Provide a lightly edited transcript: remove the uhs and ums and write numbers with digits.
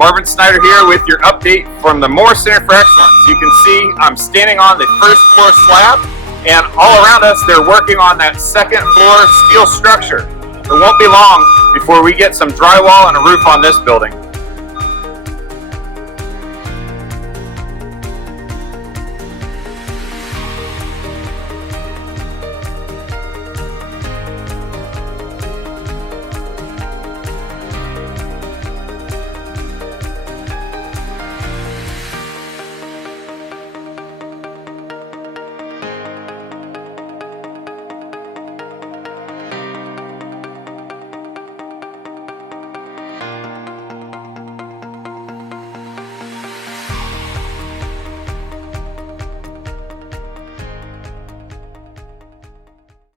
Marvin Snyder here with your update from the Moore Center for Excellence. You can see I'm standing on the first floor slab, and all around us they're working on that second floor steel structure. It won't be long before we get some drywall and a roof on this building.